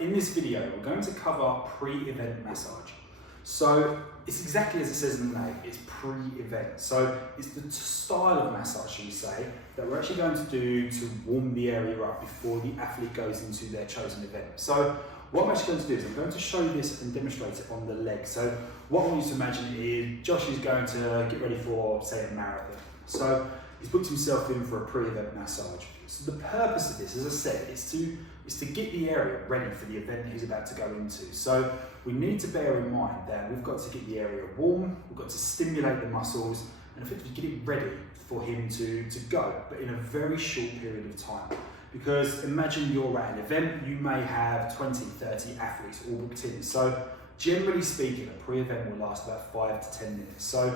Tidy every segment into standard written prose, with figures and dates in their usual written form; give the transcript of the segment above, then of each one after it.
in this video, we're going to cover pre-event massage. So it's exactly as it says in the name, it's pre-event. So it's the style of massage, shall we say, that we're actually going to do to warm the area up before the athlete goes into their chosen event. So what I'm actually going to do is I'm going to show you this and demonstrate it on the leg. So what I want you to imagine is Josh is going to get ready for, say, a marathon. So he's booked himself in for a pre-event massage. So the purpose of this, as I said, is to get the area ready for the event he's about to go into. So we need to bear in mind that we've got to get the area warm, we've got to stimulate the muscles, and effectively get it ready for him to go, but in a very short period of time. Because imagine you're at an event, you may have 20, 30 athletes all booked in. So generally speaking, a pre-event will last about 5 to 10 minutes. So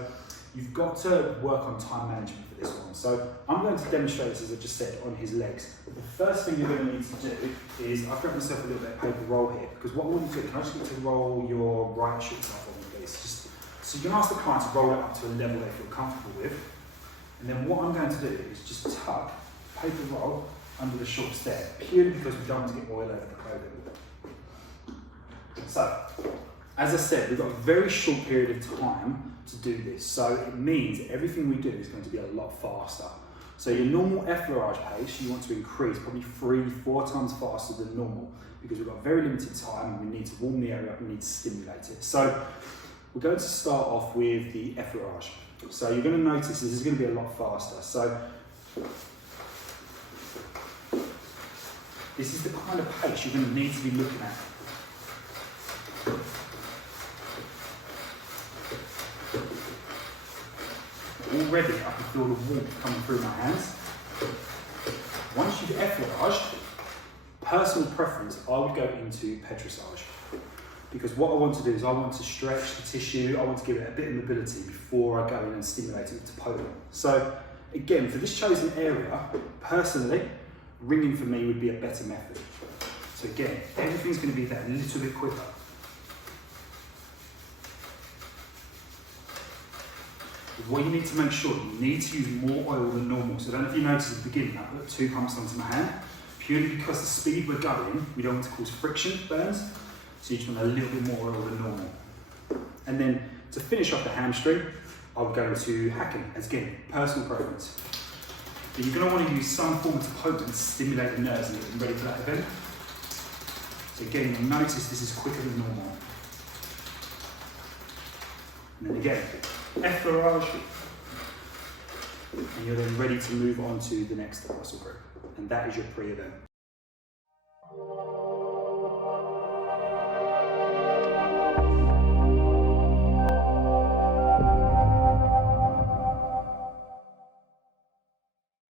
you've got to work on time management for this one. So I'm going to demonstrate this, as I just said, on his legs. The first thing you're going to need to do is, I've got myself a little bit of paper roll here, because what I want you to do, can I just get to roll your right shoulder up on me, please? Just, so you can ask the client to roll it up to a level they feel comfortable with. And then what I'm going to do is just tuck paper roll under the shorts there, purely because we don't want to get oil over the clothing. So, as I said, we've got a very short period of time to do this, so it means everything we do is going to be a lot faster. So your normal effleurage pace, you want to increase probably 3-4 times faster than normal, because we've got very limited time and we need to warm the area up and we need to stimulate it. So we're going to start off with the effleurage. So you're going to notice this is going to be a lot faster. So this is the kind of pace you're going to need to be looking at. Already I can feel the warmth coming through my hands. Once you've effleuraged, personal preference, I would go into petrissage. Because what I want to do is I want to stretch the tissue, I want to give it a bit of mobility before I go in and stimulate it to potent. So again, for this chosen area, personally, ringing for me would be a better method. So again, everything's going to be that little bit quicker. What you need to make sure, you need to use more oil than normal. So I don't know if you noticed at the beginning, I put 2 pumps onto my hand, purely because the speed we're going, we don't want to cause friction burns. So you just want a little bit more oil than normal. And then to finish off the hamstring, I would go to hacking, as again, personal preference. But you're going to want to use some form of potent to stimulate the nerves and get them ready for that event. So again, you'll notice this is quicker than normal. And then again, effleurage, and you're then ready to move on to the next muscle group, and that is your pre-event.